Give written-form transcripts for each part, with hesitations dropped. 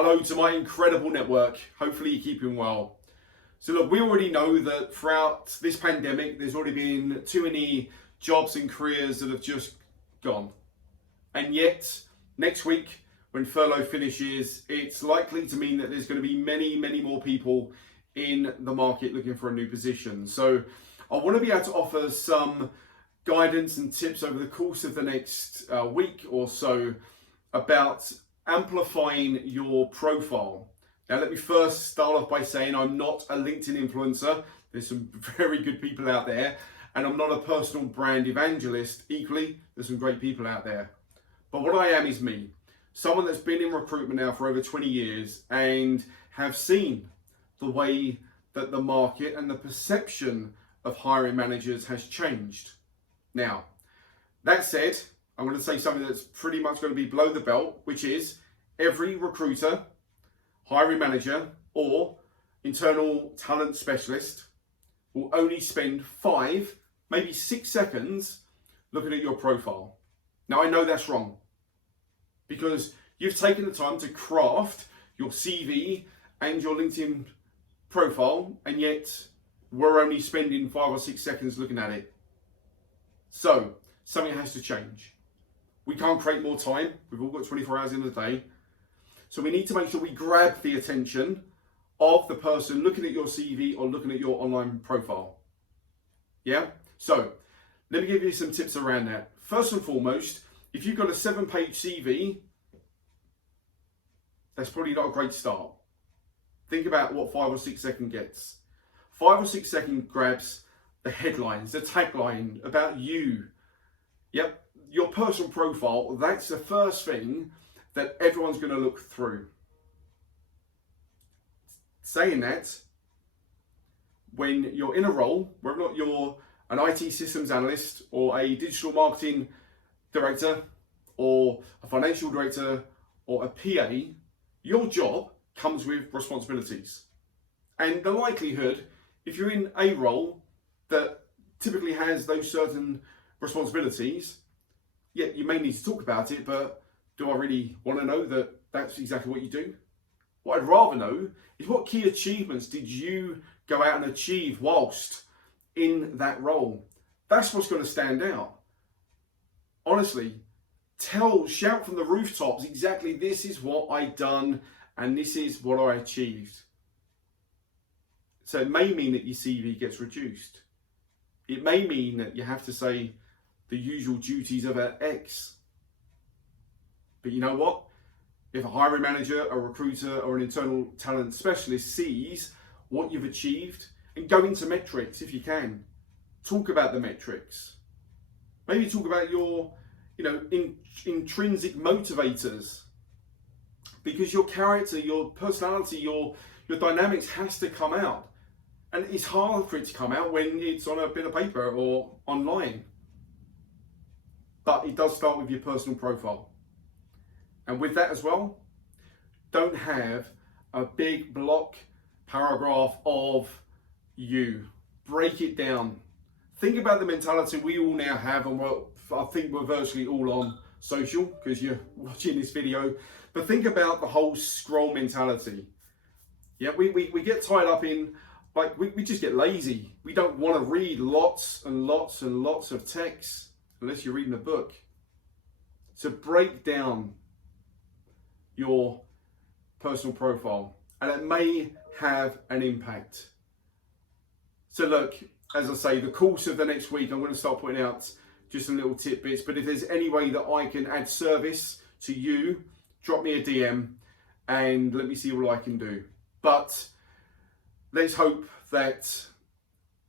Hello to my incredible network. Hopefully you're keeping well. So look, we already know that throughout this pandemic, there's already been too many jobs and careers that have just gone. And yet, next week, when furlough finishes, it's likely to mean that there's going to be many more people in the market looking for a new position. So I want to be able to offer some guidance and tips over the course of the next week or so about amplifying your profile. Now, let me first start off by saying I'm not a LinkedIn influencer. There's some very good people out there, and I'm not a personal brand evangelist. Equally, there's some great people out there. But what I am is me, someone that's been in recruitment now for over 20 years and have seen the way that the market and the perception of hiring managers has changed. Now, that said, I'm going to say something that's pretty much going to be below the belt, which is every recruiter, hiring manager, or internal talent specialist will only spend 5, maybe 6 seconds looking at your profile. Now, I know that's wrong because you've taken the time to craft your CV and your LinkedIn profile, and yet we're only spending 5 or 6 seconds looking at it. So, something has to change. We can't create more time. We've all got 24 hours in the day. So we need to make sure we grab the attention of the person looking at your CV or looking at your online profile. Yeah? So let me give you some tips around that. First and foremost, if you've got a 7-page CV, that's probably not a great start. Think about what 5 or 6 seconds gets. 5 or 6 seconds grabs the headlines, the tagline about you. Yep. Your personal profile, that's the first thing that everyone's going to look through. Saying that, when you're in a role, whether or not you're an IT systems analyst or a digital marketing director or a financial director or a PA, your job comes with responsibilities. And the likelihood, if you're in a role that typically has those certain responsibilities, yeah, you may need to talk about it, but do I really want to know that that's exactly what you do? What I'd rather know is what key achievements did you go out and achieve whilst in that role? That's what's going to stand out. Honestly, shout from the rooftops exactly this is what I done and this is what I achieved. So it may mean that your CV gets reduced. It may mean that you have to say the usual duties of an X. But you know what? If a hiring manager, a recruiter, or an internal talent specialist sees what you've achieved, and go into metrics if you can. Talk about the metrics. Maybe talk about your, intrinsic motivators. Because your character, your personality, your dynamics has to come out. And it's hard for it to come out when it's on a bit of paper or online. But it does start with your personal profile. And with that as well, don't have a big block paragraph of you. Break it down. Think about the mentality we all now have, and I think we're virtually all on social because you're watching this video. But think about the whole scroll mentality. Yeah, we get tied up in, we just get lazy. We don't want to read lots and lots and lots of text unless you're reading a book. So break down your personal profile, and it may have an impact. So look, as I say, the course of the next week, I'm going to start putting out just some little tidbits, but if there's any way that I can add service to you, drop me a DM and let me see what I can do. But let's hope that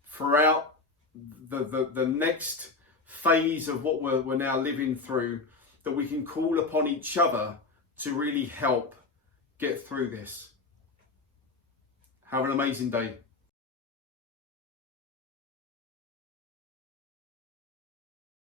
throughout the next phase of what we're now living through, that we can call upon each other to really help get through this. Have an amazing day.